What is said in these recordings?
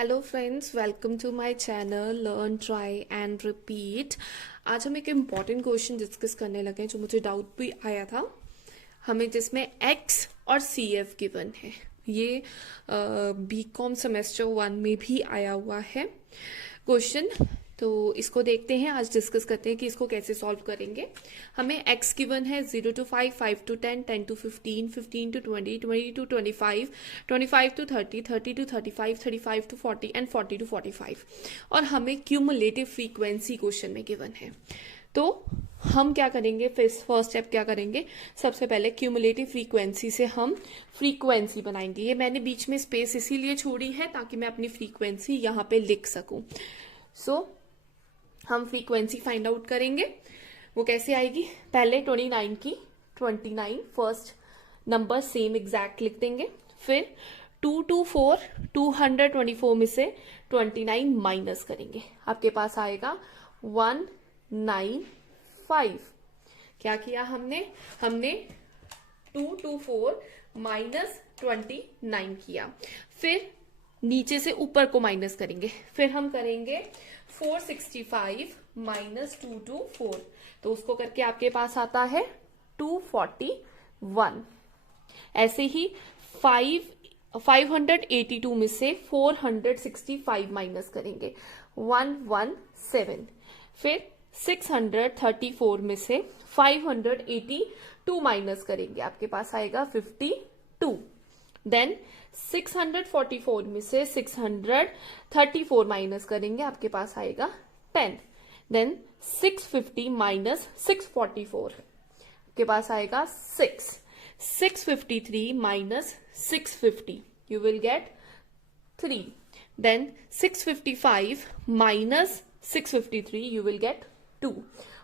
Hello friends, welcome to my channel learn try and repeat. आज हम एक important question discuss करने लगे हैं जो मुझे डाउट भी आया था हमें, जिसमें एक्स और सी एफ गिवन है। ये बीकॉम सेमेस्टर 1 में भी आया हुआ है क्वेश्चन। तो इसको देखते हैं, आज डिस्कस करते हैं कि इसको कैसे सॉल्व करेंगे। हमें x गिवन है 0 to 5, 5 to 10, 10 to 15, 15 to 20, 20 to 25, 25 to 30, 30 to 35, 35 to 40 and 40 to 45। और हमें क्यूमुलेटिव फ्रीक्वेंसी क्वेश्चन में गिवन है। तो हम क्या करेंगे, फर्स्ट स्टेप क्या करेंगे, सबसे पहले क्यूमुलेटिव फ्रीक्वेंसी से हम फ्रीक्वेंसी बनाएंगे। ये मैंने बीच में स्पेस इसीलिए छोड़ी है ताकि मैं अपनी फ्रीक्वेंसी यहाँ पे लिख सकूं। हम फ्रीक्वेंसी फाइंड आउट करेंगे। वो कैसे आएगी, पहले 29 की 29 फर्स्ट नंबर सेम एग्जैक्ट लिख देंगे। फिर 2 to 4, 224 में से 29 माइनस करेंगे, आपके पास आएगा 195। क्या किया हमने 2 to 4 माइनस 29 किया। फिर नीचे से ऊपर को माइनस करेंगे, फिर हम करेंगे 465 माइनस 2 to 4, तो उसको करके आपके पास आता है 241। ऐसे ही 582 में से 465 माइनस करेंगे 117। फिर 634 में से 582 माइनस करेंगे, आपके पास आएगा 52। देन 644 में से 634 माइनस करेंगे, आपके पास आएगा 10। देन 650 माइनस 644, आपके पास आएगा 6। 653 minus 650, you will get 3। Then 655 minus 653, you will get 2।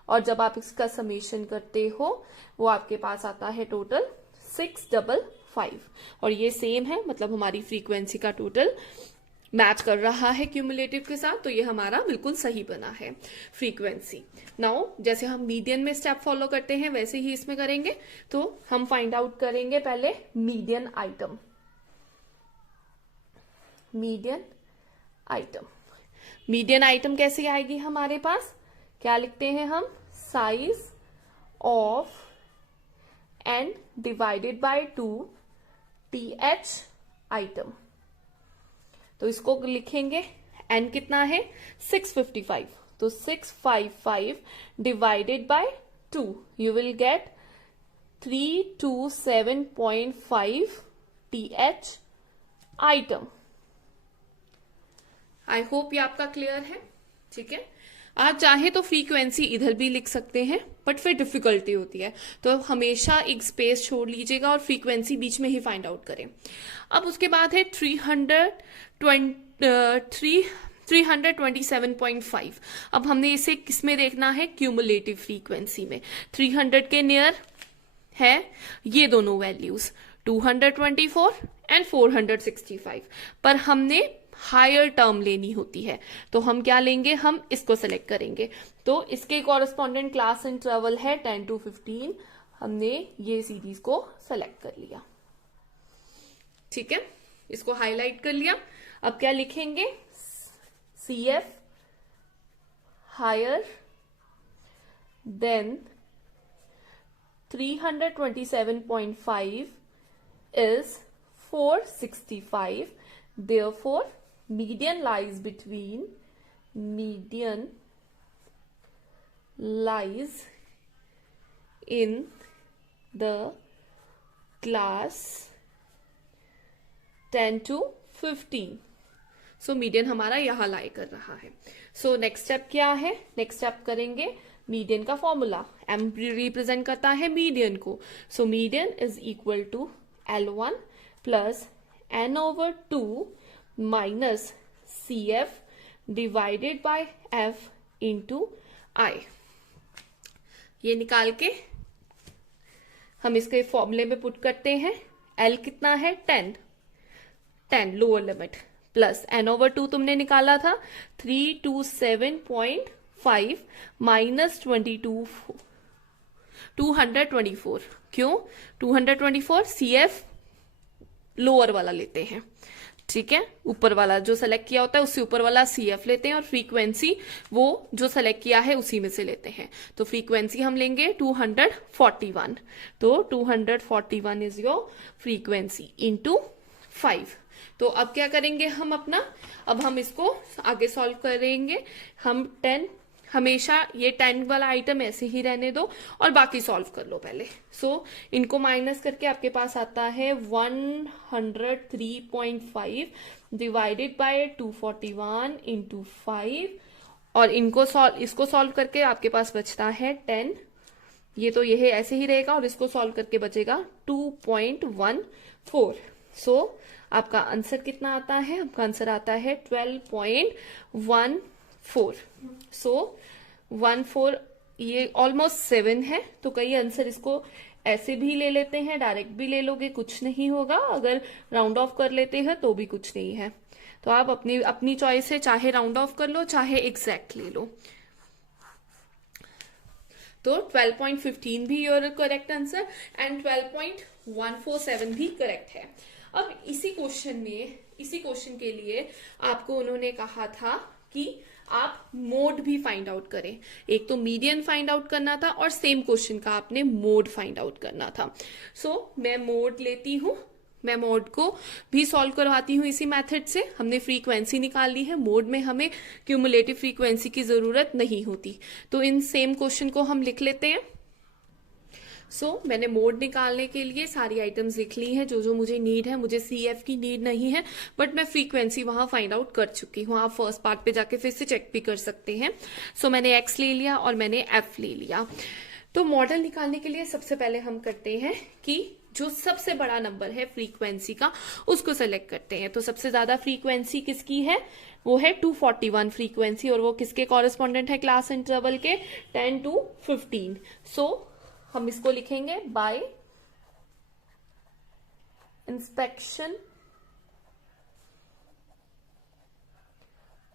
और जब आप इसका समेशन करते हो वो आपके पास आता है टोटल 655। और ये सेम है, मतलब हमारी फ्रीक्वेंसी का टोटल मैच कर रहा है क्यूमुलेटिव के साथ, तो ये हमारा बिल्कुल सही बना है फ्रीक्वेंसी। नाउ जैसे हम मीडियन में स्टेप फॉलो करते हैं वैसे ही इसमें करेंगे। तो हम फाइंड आउट करेंगे पहले मीडियन आइटम। मीडियन आइटम कैसे आएगी हमारे पास, क्या लिखते हैं हम, size of n divided by 2 th item. तो इसको लिखेंगे, n कितना है 655, तो 655 divided by 2, you will gate 327.5 th item. I hope ये आपका क्लियर है। ठीक है, आप चाहे तो फ्रीक्वेंसी इधर भी लिख सकते हैं, बट फिर डिफिकल्टी होती है, तो हमेशा एक स्पेस छोड़ लीजिएगा और फ्रीक्वेंसी बीच में ही फाइंड आउट करें। अब उसके बाद है 327.5। अब हमने इसे किसमें देखना है, क्यूमुलेटिव फ्रीक्वेंसी में। 300 के नियर है ये दोनों वैल्यूज 224 एंड 465, पर हमने हायर टर्म लेनी होती है, तो हम क्या लेंगे, हम इसको सेलेक्ट करेंगे। तो इसके कॉरेस्पॉन्डेंट क्लास इंटरवल है 10 to 15, हमने ये सीरीज को सेलेक्ट कर लिया। ठीक है, इसको हाईलाइट कर लिया। अब क्या लिखेंगे, CF higher than 327.5 is 465, therefore median lies in the class 10 to 15। So median हमारा यहां लाई कर रहा है। सो नेक्स्ट स्टेप क्या है, नेक्स्ट स्टेप करेंगे मीडियन का फॉर्मूला। एम रिप्रेजेंट करता है मीडियन को, so median is equal to L1 plus n/2 minus CF divided by F into I। ये निकाल के हम इसके फॉर्मूले में पुट करते हैं। L कितना है 10 लोअर लिमिट, प्लस n/2 तुमने निकाला था 327.5 माइनस 224। क्यों 224, CF लोअर वाला लेते हैं, ठीक है, ऊपर वाला जो सेलेक्ट किया होता है उससे ऊपर वाला CF लेते हैं और फ्रीक्वेंसी वो जो सेलेक्ट किया है उसी में से लेते हैं। तो फ्रीक्वेंसी हम लेंगे 241, तो 241 इज योर फ्रीक्वेंसी इनटू 5। तो अब क्या करेंगे हम अपना, अब हम इसको आगे सॉल्व करेंगे। हम 10, हमेशा ये 10 वाला आइटम ऐसे ही रहने दो और बाकी सॉल्व कर लो पहले। इनको माइनस करके आपके पास आता है 103.5 डिवाइडेड बाय 241 इंटू 5, और इसको सॉल्व करके आपके पास बचता है 10। ये तो यह ऐसे ही रहेगा और इसको सॉल्व करके बचेगा 2.14। आपका आंसर कितना आता है? आपका आंसर आता है 12.14। 14, ये ऑलमोस्ट 7 है। तो कई आंसर इसको ऐसे भी ले लेते हैं, डायरेक्ट भी ले लोगे, कुछ नहीं होगा। अगर राउंड ऑफ कर लेते हैं तो भी कुछ नहीं है। तो आप अपनी अपनी चॉइस है, चाहे राउंड ऑफ कर लो चाहे एग्जैक्ट ले लो। तो 12.15 भी योर करेक्ट आंसर एंड 12.147 भी करेक्ट है। अब इसी क्वेश्चन के लिए आपको उन्होंने कहा था कि आप मोड भी फाइंड आउट करें। एक तो मीडियन फाइंड आउट करना था और सेम क्वेश्चन का आपने मोड फाइंड आउट करना था। मैं मोड लेती हूं, मैं मोड को भी सॉल्व करवाती हूं इसी मेथड से। हमने फ्रीक्वेंसी निकाल ली है, मोड में हमें क्यूमुलेटिव फ्रीक्वेंसी की जरूरत नहीं होती। तो इन सेम क्वेश्चन को हम लिख लेते हैं। मैंने मोड निकालने के लिए सारी आइटम्स लिख ली हैं, जो जो मुझे नीड है। मुझे CF की नीड नहीं है, बट मैं फ्रीक्वेंसी वहां फाइंड आउट कर चुकी हूँ। आप फर्स्ट पार्ट पे जाके फिर से चेक भी कर सकते हैं। मैंने X ले लिया और मैंने F ले लिया। तो मॉडल निकालने के लिए सबसे पहले हम करते हैं कि जो सबसे बड़ा नंबर है फ्रीक्वेंसी का उसको सेलेक्ट करते हैं। तो सबसे ज्यादा फ्रीक्वेंसी किसकी है? वो है 241 फ्रीक्वेंसी, और वो किसके कॉरेस्पॉन्डेंट है? क्लास इंटरवल के 10 to 15। हम इसको लिखेंगे bye inspection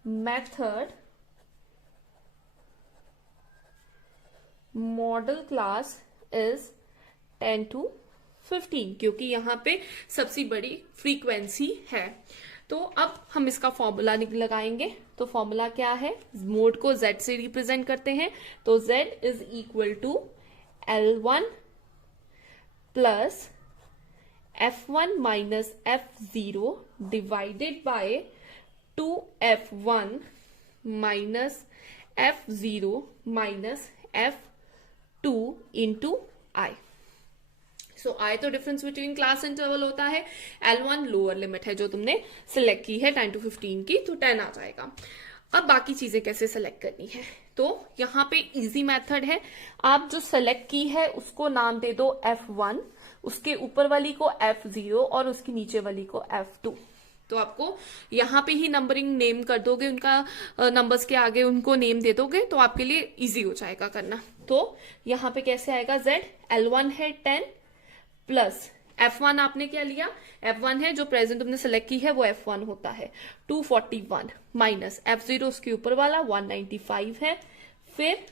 method model class is 10 to 15, क्योंकि यहां पे सबसे बड़ी फ्रीक्वेंसी है। तो अब हम इसका फॉर्मूला लगाएंगे। तो फॉर्मूला क्या है? मोड को Z से रिप्रेजेंट करते हैं। तो Z is equal to L1 plus F1 minus F0 divided by 2F1 minus F0 minus F2 into I। I तो डिफरेंस बिटवीन क्लास इंटरवल होता है, L1 लोअर लिमिट है जो तुमने सिलेक्ट की है 10 to 15 की, तो 10 आ जाएगा। अब बाकी चीजें कैसे सेलेक्ट करनी है? तो यहाँ पे इजी मेथड है। आप जो सेलेक्ट की है उसको नाम दे दो F1, उसके ऊपर वाली को F0 और उसकी नीचे वाली को F2। तो आपको यहाँ पे ही नंबरिंग नेम कर दोगे, उनका नंबर्स के आगे उनको नेम दे दोगे तो आपके लिए इजी हो जाएगा करना। तो यहाँ पे कैसे आएगा? Z L1 है 10 प्लस F1 आपने क्या लिया? F1 है जो प्रेजेंट तुमने सेलेक्ट की है वो F1 होता है 241 माइनस F0 उसके ऊपर वाला 195 है, फिर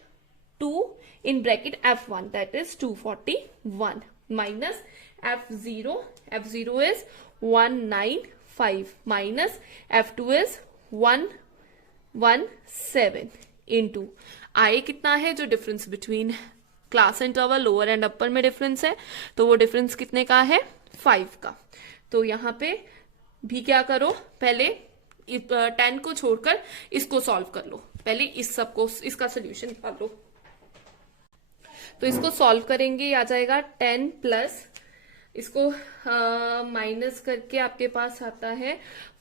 2 in bracket F1 that is 241 minus F0 is 195 minus F2 is 117 into I कितना है? जो difference between class interval lower and upper में डिफरेंस है, तो वो डिफरेंस कितने का है? 5 का। तो यहाँ पे भी क्या करो, पहले 10 को छोड़कर इसको सॉल्व कर लो। पहले इस सब को, इसका सोल्यूशन निकाल लो। तो इसको सॉल्व करेंगे, आ जाएगा 10 प्लस इसको माइनस करके आपके पास आता है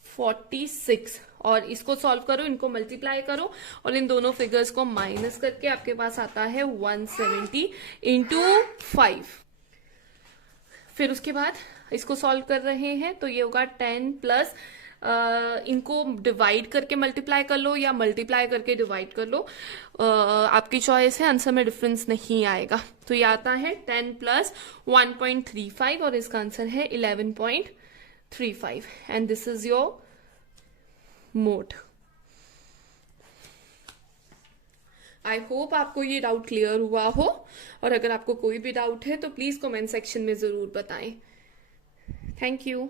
46, और इसको सॉल्व करो, इनको मल्टीप्लाई करो और इन दोनों फिगर्स को माइनस करके आपके पास आता है 170 इंटू 5। फिर उसके बाद इसको सॉल्व कर रहे हैं तो ये होगा 10 प्लस इनको डिवाइड करके मल्टीप्लाई कर लो या मल्टीप्लाई करके डिवाइड कर लो, आपकी चॉइस है। आंसर में डिफरेंस नहीं आएगा। तो ये आता है 10 प्लस 1.35 और इसका आंसर है 11.35 and this is your mode. I hope आपको ये डाउट क्लियर हुआ हो, और अगर आपको कोई भी डाउट है तो प्लीज कमेंट सेक्शन में जरूर बताएं। Thank you.